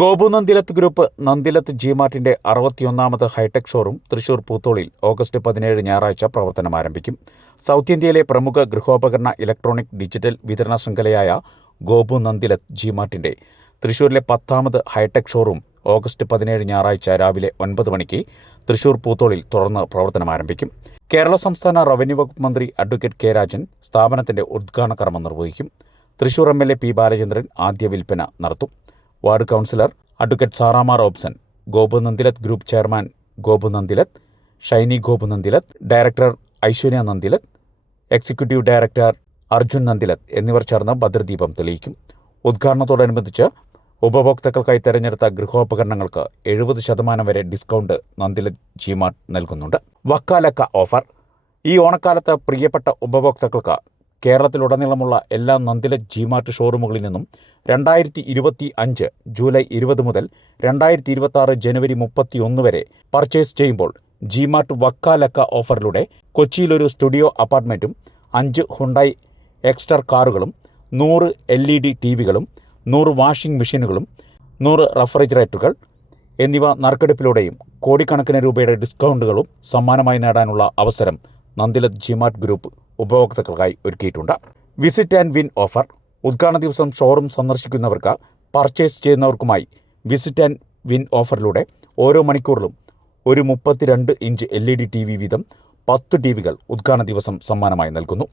Gopu Nandilath group Nandilath ജിമാർട്ടിന്റെ അറുപത്തിയൊന്നാമത് hi tech showroom Thrissur പൂത്തോളിൽ ഓഗസ്റ്റ് പതിനേഴ് ഞായറാഴ്ച പ്രവർത്തനം ആരംഭിക്കും. സൗത്ത് ഇന്ത്യയിലെ പ്രമുഖ ഗൃഹോപകരണ ഇലക്ട്രോണിക് ഡിജിറ്റൽ വിതരണ ശൃംഖലയായ ഗോപു നന്ദിലത്ത് ജിമാർട്ടിന്റെ തൃശൂരിലെ പത്താമത് ഹൈടെക് ഷോറൂം ഓഗസ്റ്റ് പതിനേഴ് ഞായറാഴ്ച രാവിലെ ഒൻപത് മണിക്ക് തൃശൂർ പൂത്തോളിൽ തുറന്ന് പ്രവർത്തനം ആരംഭിക്കും. കേരള സംസ്ഥാന റവന്യൂ വകുപ്പ് മന്ത്രി അഡ്വക്കേറ്റ് കെ രാജൻ സ്ഥാപനത്തിന്റെ ഉദ്ഘാടന കർമ്മം നിർവഹിക്കും. Thrissur M L A P Balachandran ആദ്യ വിൽപ്പന നടത്തും. Ward councillor advocate Sarama Robson Gopu Nandilath group chairman Gopu Nandilath Shiny Gopu Nandilath director Aishwarya Nandilath executive director Arjun Nandilath എന്നിവർ ചേർന്ന് ഭദ്രദീപം തെളിയിക്കും. ഉദ്ഘാടനത്തോടനുബന്ധിച്ച് ഉപഭോക്താക്കൾക്കായി തെരഞ്ഞെടുത്ത ഗൃഹോപകരണങ്ങൾക്ക് എഴുപത് ശതമാനം വരെ ഡിസ്കൗണ്ട് നന്ദിലത് ജിമാർട്ട് നൽകുന്നുണ്ട്. വക്കാലക്ക ഓഫർ. ഈ ഓണക്കാലത്ത് പ്രിയപ്പെട്ട ഉപഭോക്താക്കൾക്ക് കേരളത്തിലുടനീളമുള്ള എല്ലാ നന്ദില ജിമാർട്ട് ഷോറൂമുകളിൽ നിന്നും രണ്ടായിരത്തി ഇരുപത്തി അഞ്ച് ജൂലൈ ഇരുപത് മുതൽ രണ്ടായിരത്തി ഇരുപത്തി ജനുവരി മുപ്പത്തിയൊന്ന് വരെ പർച്ചേസ് ചെയ്യുമ്പോൾ ജിമാർട്ട് വക്കാലക്ക ഓഫറിലൂടെ കൊച്ചിയിലൊരു സ്റ്റുഡിയോ അപ്പാർട്ട്മെന്റും അഞ്ച് ഹുണ്ടായി എക്സ്റ്റർ കാറുകളും നൂറ് എൽ ഇ ഡി ടി വികളും നൂറ് വാഷിംഗ് മെഷീനുകളും നൂറ് റെഫ്രിജറേറ്ററുകൾ എന്നിവ നറുക്കെടുപ്പിലൂടെയും കോടിക്കണക്കിന് രൂപയുടെ ഡിസ്കൗണ്ടുകളും സമ്മാനമായി നേടാനുള്ള അവസരം നന്ദിലത് ജിമാർട്ട് ഗ്രൂപ്പ് ഉപഭോക്താക്കൾക്കായി ഒരുക്കിയിട്ടുണ്ട്. വിസിറ്റ് ആൻഡ് വിൻ ഓഫർ ഉദ്ഘാടന ദിവസം ഷോറൂം സന്ദർശിക്കുന്നവർക്ക് പർച്ചേസ് ചെയ്യുന്നവർക്കുമായി വിസിറ്റ് ആൻഡ് വിൻ ഓഫറിലൂടെ ഓരോ മണിക്കൂറിലും ഒരു മുപ്പത്തിരണ്ട് inch L E D T V വീതം പത്ത് ടി വികൾ ഉദ്ഘാടന ദിവസം സമ്മാനമായി നൽകുന്നു.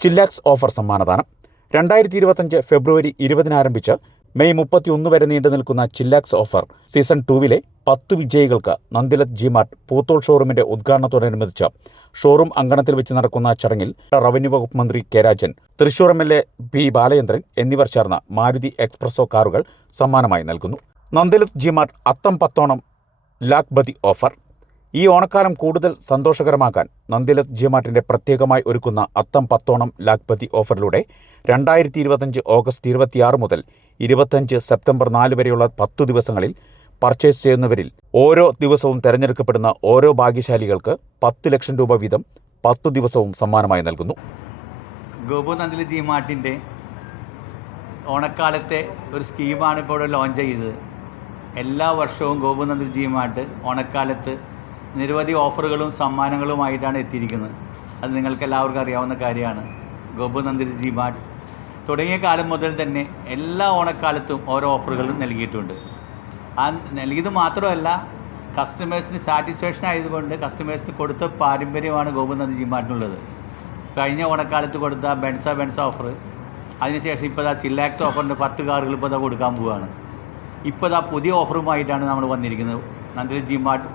ചില്ലാക്സ് ഓഫർ സമ്മാനദാനം. രണ്ടായിരത്തി ഇരുപത്തഞ്ച് ഫെബ്രുവരി ഇരുപതിന് ആരംഭിച്ച് മെയ് മുപ്പത്തിയൊന്ന് വരെ നീണ്ടു നിൽക്കുന്ന ചില്ലാക്സ് ഓഫർ സീസൺ ടൂവിലെ പത്ത് വിജയികൾക്ക് നന്ദിലത് ജിമാർട്ട് പൂത്തോൾ ഷോറൂമിന്റെ ഉദ്ഘാടനത്തോടനുബന്ധിച്ച് ഷോറൂം അങ്കണത്തിൽ വെച്ച് നടക്കുന്ന ചടങ്ങിൽ റവന്യൂ വകുപ്പ് മന്ത്രി K Rajan Thrissur M L A P Balachandran എന്നിവർ ചേർന്ന മാരുതി എക്സ്പ്രസോ കാറുകൾ സമ്മാനമായി നൽകുന്നു. നന്ദിലത് ജിമാർട്ട് അത്തം പത്തോണം ലാക്ബതി ഓഫർ. ഈ ഓണക്കാലം കൂടുതൽ സന്തോഷകരമാക്കാൻ നന്ദിലത് ജിമാർട്ടിന്റെ പ്രത്യേകമായി ഒരുക്കുന്ന അത്തം പത്തോണം ലാക്ബതി ഓഫറിലൂടെ രണ്ടായിരത്തി ഇരുപത്തഞ്ച് ഓഗസ്റ്റ് ഇരുപത്തിയാറ് മുതൽ ഇരുപത്തഞ്ച് സെപ്റ്റംബർ നാല് വരെയുള്ള പത്തു ദിവസങ്ങളിൽ പർച്ചേസ് ചെയ്യുന്നവരിൽ ഓരോ ദിവസവും തിരഞ്ഞെടുക്കപ്പെടുന്ന ഓരോ ഭാഗ്യശാലികൾക്ക് പത്ത് ലക്ഷം രൂപ വീതം പത്തു ദിവസവും സമ്മാനമായി നൽകുന്നു. ഗോപു നന്ദില ജി മാർട്ടിന്റെ ഓണക്കാലത്തെ ഒരു സ്കീമാണ് ഇപ്പോൾ ഇവിടെ ലോഞ്ച് ചെയ്തത്. എല്ലാ വർഷവും ഗോപു നന്ദിൽ ജി മാർട്ട് ഓണക്കാലത്ത് നിരവധി ഓഫറുകളും സമ്മാനങ്ങളുമായിട്ടാണ് എത്തിയിരിക്കുന്നത്. അത് നിങ്ങൾക്ക് എല്ലാവർക്കും അറിയാവുന്ന കാര്യമാണ്. ഗോപു നന്ദിൽ ജി മാർട്ട് തുടങ്ങിയ കാലം മുതൽ തന്നെ എല്ലാ ഓണക്കാലത്തും ഓരോ ഓഫറുകളും നൽകിയിട്ടുണ്ട്. ആ നൽകിയത് മാത്രമല്ല കസ്റ്റമേഴ്സിന് സാറ്റിസ്ഫാക്ഷൻ ആയതുകൊണ്ട് കസ്റ്റമേഴ്സിന് കൊടുത്ത പാരമ്പര്യമാണ് നന്ദി ജി കഴിഞ്ഞ ഓണക്കാലത്ത് കൊടുത്ത ബെൻസ ബെൻസ ഓഫർ അതിനുശേഷം ഇപ്പോൾ ആ ചില്ലാക്സ് ഓഫറിന്റെ പത്ത് കാറുകൾ ഇപ്പോൾ ഇതാ കൊടുക്കാൻ പോവുകയാണ് ഇപ്പോൾ ഇതാ പുതിയ ഓഫറുമായിട്ടാണ് നമ്മൾ വന്നിരിക്കുന്നത്. നന്ദി ജിമാർട്ട്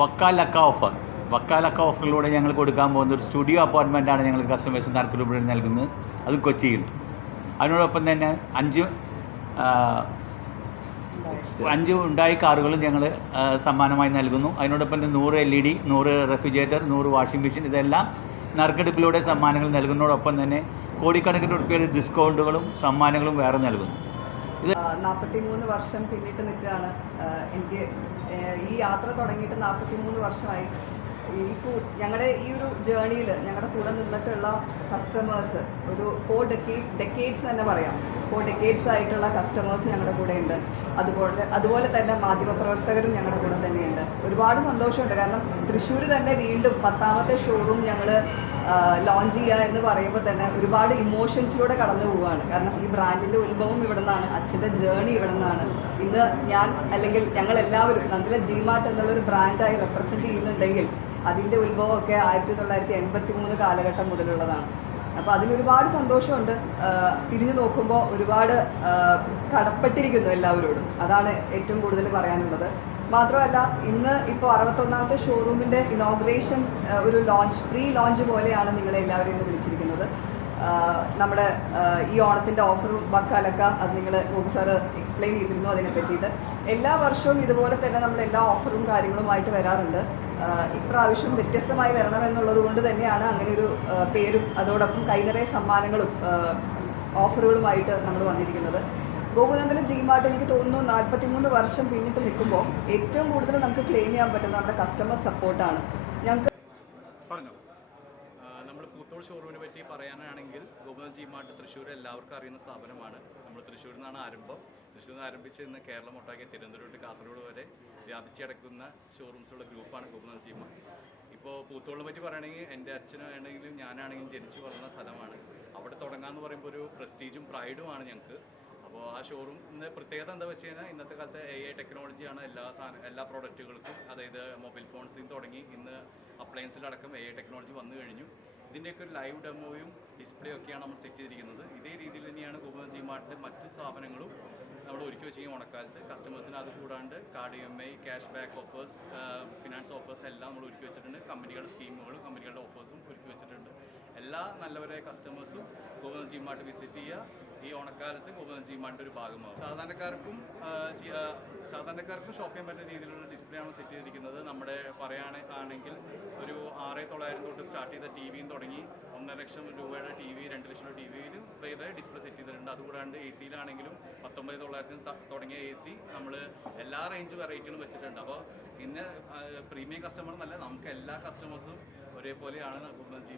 വക്കാലക്ക ഓഫർ. വക്കാലക്ക ഓഫറിലൂടെ ഞങ്ങൾ കൊടുക്കാൻ പോകുന്ന ഒരു സ്റ്റുഡിയോ അപ്പോയിൻമെന്റാണ് ഞങ്ങൾ കസ്റ്റമേഴ്സിന് നറുക്കിലൂടെ നൽകുന്നത്. അത് കൊച്ചിയിൽ. അതിനോടൊപ്പം തന്നെ അഞ്ച് അഞ്ച് ഉണ്ടായി കാറുകളും ഞങ്ങൾ സമ്മാനമായി നൽകുന്നു. അതിനോടൊപ്പം തന്നെ നൂറ് എൽ ഇ ഡി നൂറ് റെഫ്രിജറേറ്റർ നൂറ് വാഷിംഗ് മെഷീൻ ഇതെല്ലാം നറുക്കെടുപ്പിലൂടെ സമ്മാനങ്ങൾ നൽകുന്നതോടൊപ്പം തന്നെ കോടിക്കണക്കിന് രൂപയുടെ ഡിസ്കൗണ്ടുകളും സമ്മാനങ്ങളും വേറെ നൽകുന്നു. ഇത് മൂന്ന് വർഷം പിന്നിട്ട് നിൽക്കുകയാണ്. എനിക്ക് ഈ യാത്ര തുടങ്ങിയിട്ട് നാൽപ്പത്തി മൂന്ന് വർഷമായി. ഈ ഞങ്ങളുടെ ഈ ഒരു ജേണിയിൽ ഞങ്ങളുടെ കൂടെ നിന്നിട്ടുള്ള കസ്റ്റമേഴ്സ് ഒരു ഫോർ ഡെക്കേ ഡെക്കേഡ്സ് തന്നെ പറയാം. ഫോർ ഡെക്കേഡ്സ് ആയിട്ടുള്ള കസ്റ്റമേഴ്സ് ഞങ്ങളുടെ കൂടെ ഉണ്ട് അതുപോലെ അതുപോലെ തന്നെ മാധ്യമപ്രവർത്തകരും ഞങ്ങളുടെ കൂടെ തന്നെയുണ്ട്. ഒരുപാട് സന്തോഷമുണ്ട്. കാരണം തൃശ്ശൂർ തന്നെ വീണ്ടും പത്താമത്തെ ഷോറൂം ഞങ്ങൾ ലോഞ്ച് ചെയ്യുക എന്ന് പറയുമ്പോൾ തന്നെ ഒരുപാട് ഇമോഷൻസിലൂടെ കടന്നു പോവുകയാണ്. കാരണം ഈ ബ്രാൻഡിന്റെ ഉത്ഭവം ഇവിടെ നിന്നാണ് അച്ഛന്റെ ജേണി ഇവിടെ നിന്നാണ്. ഇന്ന് ഞാൻ അല്ലെങ്കിൽ ഞങ്ങൾ എല്ലാവരും നന്ദില ജിമാർട്ട് എന്നുള്ളൊരു ബ്രാൻഡായി റെപ്രസെന്റ് ചെയ്യുന്നുണ്ടെങ്കിൽ അതിന്റെ ഉത്ഭവമൊക്കെ ആയിരത്തി തൊള്ളായിരത്തി എൺപത്തി മൂന്ന് കാലഘട്ടം മുതലുള്ളതാണ്. അപ്പോൾ അതിലൊരുപാട് സന്തോഷമുണ്ട്. തിരിഞ്ഞു നോക്കുമ്പോൾ ഒരുപാട് കടപ്പെട്ടിരിക്കുന്നു എല്ലാവരോടും. അതാണ് ഏറ്റവും കൂടുതൽ പറയാനുള്ളത്. മാത്രമല്ല ഇന്ന് ഇപ്പോൾ അറുപത്തൊന്നാമത്തെ ഷോറൂമിന്റെ ഇനോഗ്രേഷൻ ഒരു ലോഞ്ച് പ്രീ ലോഞ്ച് പോലെയാണ് നിങ്ങളെ എല്ലാവരെയും വിളിച്ചിരിക്കുന്നത്. നമ്മുടെ ഈ ഓണത്തിന്റെ ഓഫറും വക്കാലക്ക അത് നിങ്ങൾ ഗോപു സാറ് എക്സ്പ്ലെയിൻ ചെയ്തിരുന്നു അതിനെ പറ്റിയിട്ട് എല്ലാ വർഷവും ഇതുപോലെ തന്നെ നമ്മൾ എല്ലാ ഓഫറും കാര്യങ്ങളുമായിട്ട് വരാറുണ്ട്. ഇപ്രാവശ്യം വ്യത്യസ്തമായി വരണമെന്നുള്ളത് കൊണ്ട് തന്നെയാണ് അങ്ങനെ ഒരു പേരും അതോടൊപ്പം കൈനിറയ സമ്മാനങ്ങളും ഓഫറുകളുമായിട്ട് നമ്മൾ വന്നിരിക്കുന്നത്. ഗോകുലനന്ദന ജിമാർട്ട് എനിക്ക് തോന്നുന്നു നാൽപ്പത്തിമൂന്ന് വർഷം പിന്നിട്ട് നിൽക്കുമ്പോൾ ഏറ്റവും കൂടുതൽ നമുക്ക് ക്ലെയിം ചെയ്യാൻ പറ്റുന്ന നമ്മുടെ കസ്റ്റമർ സപ്പോർട്ടാണ് ഞങ്ങൾക്ക് നമ്മൾ ഷോറൂമിനെ പറ്റി പറയാനാണെങ്കിൽ ഗോകുലം ജി മാർട്ട് തൃശ്ശൂർ എല്ലാവർക്കും അറിയുന്ന സ്ഥാപനമാണ്. നമ്മൾ തൃശ്ശൂരിൽ നിന്നാണ് ആരംഭം. തൃശ്ശൂർ നിന്ന് ആരംഭിച്ച് ഇന്ന് കേരളം ഒട്ടാകെ തിരുവനന്തപുരം കാസർഗോഡ് വരെ വ്യാപിച്ചടക്കുന്ന ഷോറൂംസുള്ള ഗ്രൂപ്പാണ് ഗോപനാഥ് ചീമ ഇപ്പോൾ പൂത്തോളിനെ പറ്റി പറയുകയാണെങ്കിൽ എന്റെ അച്ഛനാണെങ്കിലും ഞാനാണെങ്കിലും ജനിച്ചു വളർന്ന സ്ഥലമാണ്. അവിടെ തുടങ്ങാമെന്ന് പറയുമ്പോൾ ഒരു പ്രസ്റ്റീജും പ്രൈഡുമാണ് ഞങ്ങൾക്ക് അപ്പോൾ ആ ഷോറൂം ഇന്ന് പ്രത്യേകത എന്താ വെച്ച് കഴിഞ്ഞാൽ ഇന്നത്തെ കാലത്ത് എ ഐ ടെക്നോളജിയാണ് എല്ലാ സാധനം എല്ലാ പ്രോഡക്റ്റുകൾക്കും അതായത് മൊബൈൽ ഫോൺസിൽ നിന്ന് തുടങ്ങി ഇന്ന് അപ്ലയൻസിലടക്കം എ ഐ ടെക്നോളജി വന്നു കഴിഞ്ഞു. ഇതിന്റെയൊക്കെ ഒരു ലൈവ് ഡെമോയും ഡിസ്പ്ലേ ഒക്കെയാണ് നമ്മൾ സെറ്റ് ചെയ്തിരിക്കുന്നത്. ഇതേ രീതിയിൽ തന്നെയാണ് ഗൂഗിൾ ജി മാർട്ടിന്റെ മറ്റു സ്ഥാപനങ്ങളും നമ്മൾ ഒരുക്കി വെച്ചിരിക്കും ഓണക്കാലത്ത് കസ്റ്റമേഴ്സിന് അത് കൂടാണ്ട് card E M I cash back offers finance offers എല്ലാം നമ്മൾ ഒരുക്കി വെച്ചിട്ടുണ്ട്. കമ്പനികളുടെ സ്കീമുകളും കമ്പനികളുടെ ഓഫേഴ്സും ഒരുക്കി വെച്ചിട്ടുണ്ട്. എല്ലാ നല്ലവരായ കസ്റ്റമേഴ്സും ഗോകുലം ജി വിസിറ്റ് ചെയ്യുക. ഈ ഓണക്കാലത്ത് ഗോകുലം ജി ഒരു ഭാഗമാകും സാധാരണക്കാർക്കും സാധാരണക്കാർക്കും ഷോപ്പ് ചെയ്യാൻ പറ്റുന്ന രീതിയിലുള്ള ഡിസ്പ്ലേ ആണ് സെറ്റ് ചെയ്തിരിക്കുന്നത്. നമ്മുടെ പറയുകയാണെങ്കിൽ ഒരു ആറ് തൊള്ളായിരം തൊട്ട് സ്റ്റാർട്ട് ചെയ്ത ടി വിയും തുടങ്ങി ഒന്നര ലക്ഷം രൂപയുടെ ടി വി രണ്ട് ലക്ഷം രൂപ ടി വിയിൽ വേറെ ഡിസ്പ്ലേ സെറ്റ് ചെയ്തിട്ടുണ്ട്. അതുകൂടാണ്ട് എ സിയിലാണെങ്കിലും പത്തൊമ്പത് തൊള്ളായിരത്തിന് തുടങ്ങിയ എ സി നമ്മൾ എല്ലാ റേഞ്ച് വെറൈറ്റികളും വെച്ചിട്ടുണ്ട്. അപ്പോൾ ഇന്ന് പ്രീമിയം കസ്റ്റമർ എന്നല്ല നമുക്ക് എല്ലാ കസ്റ്റമേഴ്സും ഒരേപോലെയാണ്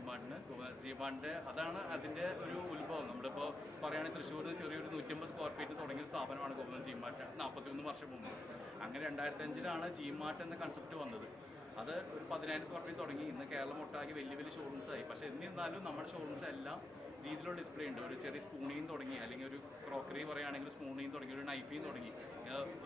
മാർട്ടിന് ഗോകുലം ജി മാർട്ടിന്റെ അതാണ് അതിന്റെ ഒരു ഉത്ഭവം. നമ്മളിപ്പോൾ പറയുകയാണെങ്കിൽ തൃശ്ശൂർ ചെറിയൊരു നൂറ്റമ്പത് സ്ക്വയർ ഫീറ്റ് തുടങ്ങിയ സ്ഥാപനമാണ് ജി മാർട്ട് നാൽപ്പത്തിമൂന്ന് വർഷം മുമ്പ്. അങ്ങനെ രണ്ടായിരത്തി അഞ്ചിലാണ് ജി മാർട്ട് എന്ന കൺസെപ്റ്റ് വന്നത്. അത് ഒരു പതിനായിരം സ്ക്വയർ ഫീറ്റ് തുടങ്ങി. ഇന്ന് കേരളം ഒട്ടാകെ വലിയ വലിയ ഷോറൂംസ് ആയി. പക്ഷേ എന്നിരുന്നാലും നമ്മുടെ ഷോറൂംസിലെല്ലാം രീതിയിലുള്ള ഡിസ്പ്ലേ ഉണ്ട്. ഒരു ചെറിയ സ്പൂണിയും തുടങ്ങി അല്ലെങ്കിൽ ഒരു ക്രോക്കറി പറയുകയാണെങ്കിൽ സ്പൂണിയും തുടങ്ങി ഒരു നൈഫിയും തുടങ്ങി.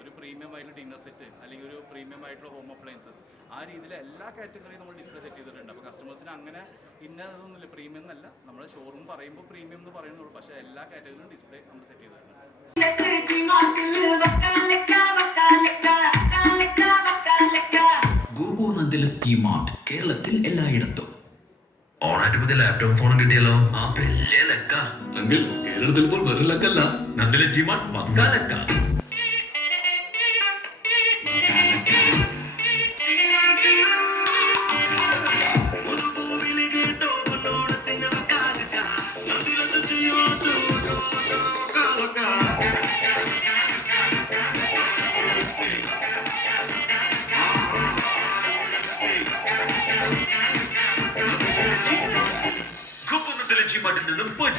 ഒരു പ്രീമിയം ആയിട്ടുള്ള ഡിന്നർ സെറ്റ് അല്ലെങ്കിൽ ഒരു പ്രീമിയം ആയിട്ടുള്ള ഹോം അപ്ലയൻസസ് ആ രീതിയിൽ എല്ലാ കാറ്റഗറിയും നമ്മൾ ഡിസ്പ്ലേ സെറ്റ് ചെയ്തിട്ടുണ്ട്. അപ്പോൾ കസ്റ്റമേഴ്സിന് അങ്ങനെ ഇന്നതൊന്നുമില്ല. പ്രീമിയം എന്നല്ല. നമ്മൾ ഷോറൂം പറയുമ്പോൾ പ്രീമിയം എന്ന് പറയുന്നുള്ളൂ. പക്ഷേ എല്ലാ കാറ്റഗറിയും ഡിസ്പ്ലേ നമ്മൾ സെറ്റ് ചെയ്തിട്ടുണ്ട്. ഗോപു നന്ദില കേരളത്തിൽ എല്ലായിടത്തും. ഓണായിട്ട് പുതിയ ലാപ്ടോപ്പ് ഫോണും കിട്ടിയല്ലോ. ആ. വലിയ ലക്ക. എങ്കിൽ കേരളത്തിൽ ഇപ്പോൾ വെറും ലക്കല്ല. നന്ദിലെ ജിമാൻ പക്കാ ലക്ക.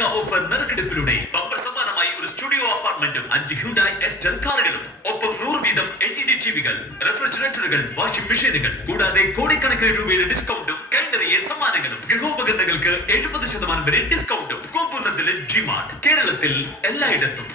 വക്കാലക്ക ഓഫർ നറുക്കെടുപ്പിലൂടെ ബമ്പർ സമ്മാനമായി ഒരു സ്റ്റുഡിയോ അപ്പാർട്ട്മെന്റും അഞ്ച് ഹ്യൂഡായ് എസ്റ്റർ കാറുകളും. ഒപ്പം നൂറ് വീതം എൽ ഇ ഡി ടിവികൾ റെഫ്രിജറേറ്ററുകൾ വാഷിംഗ് മെഷീനുകൾ കൂടാതെ കോടിക്കണക്കിന് രൂപയുടെ ഡിസ്കൗണ്ടും കൈനിറിയ സമ്മാനങ്ങളും. ഗൃഹോപകരണങ്ങൾക്ക് എഴുപത് ശതമാനം വരെ ഡിസ്കൗണ്ടും ഗോപുനത്തിലെ ജിമാർട്ട് കേരളത്തിൽ എല്ലായിടത്തും.